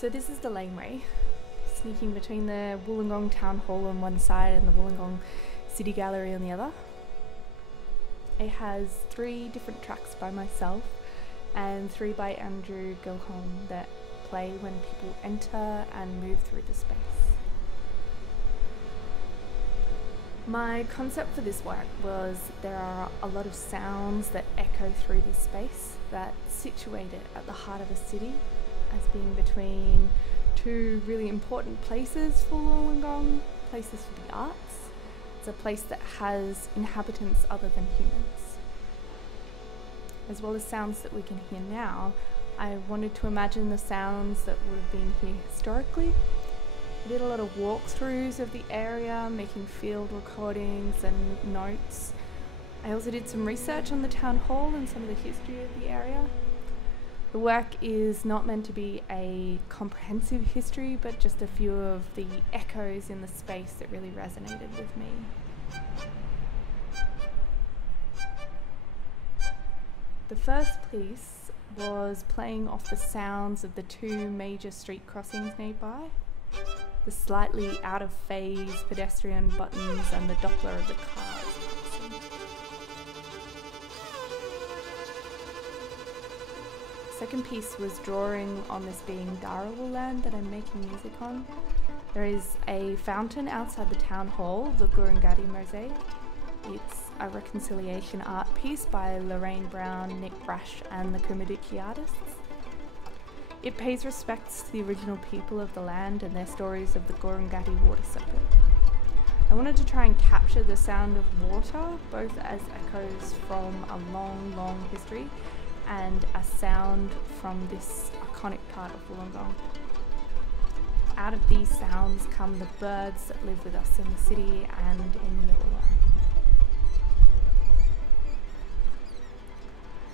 So this is the laneway, sneaking between the Wollongong Town Hall on one side and the Wollongong City Gallery on the other. It has 3 different tracks by myself and 3 by Andrew Gilholm that play when people enter and move through the space. My concept for this work was there are a lot of sounds that echo through this space that situate it at the heart of a city as being between 2 really important places for Wollongong, places for the arts. It's a place that has inhabitants other than humans. As well as sounds that we can hear now, I wanted to imagine the sounds that would have been here historically. I did a lot of walkthroughs of the area, making field recordings and notes. I also did some research on the town hall and some of the history of the area. The work is not meant to be a comprehensive history, but just a few of the echoes in the space that really resonated with me. The first piece was playing off the sounds of the 2 major street crossings nearby, the slightly out of phase pedestrian buttons and the Doppler of the cars passing. The second piece was drawing on this being Dharawal land that I'm making music on. There is a fountain outside the town hall, the Wadi mosaic. It's a reconciliation art piece by Lorraine Brown, Nick Brash and the Kumidiki artists. It pays respects to the original people of the land and their stories of the Wadi water serpent. I wanted to try and capture the sound of water, both as echoes from a long, long history and a sound from this iconic part of Wollongong. Out of these sounds come the birds that live with us in the city and in the Illawarra.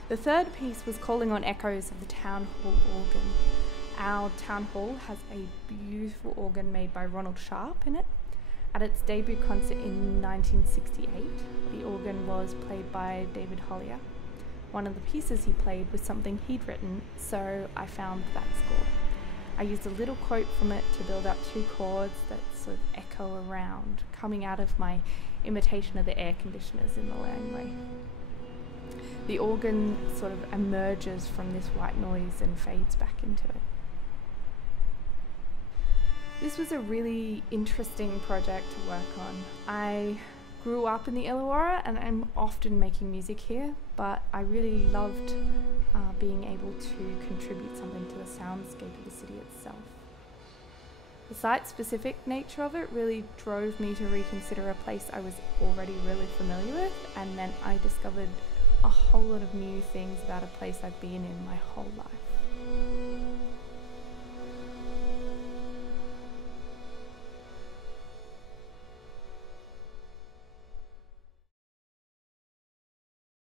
The third piece was calling on echoes of the town hall organ. Our town hall has a beautiful organ made by Ronald Sharp in it. At its debut concert in 1968, the organ was played by David Hollier. One of the pieces he played was something he'd written, so I found that score. I used a little quote from it to build up 2 chords that sort of echo around, coming out of my imitation of the air conditioners in the laneway. The organ sort of emerges from this white noise and fades back into it. This was a really interesting project to work on. I grew up in the Illawarra and I'm often making music here, but I really loved being able to contribute something to the soundscape of the city itself. The site-specific nature of it really drove me to reconsider a place I was already really familiar with, and then I discovered a whole lot of new things about a place I've been in my whole life.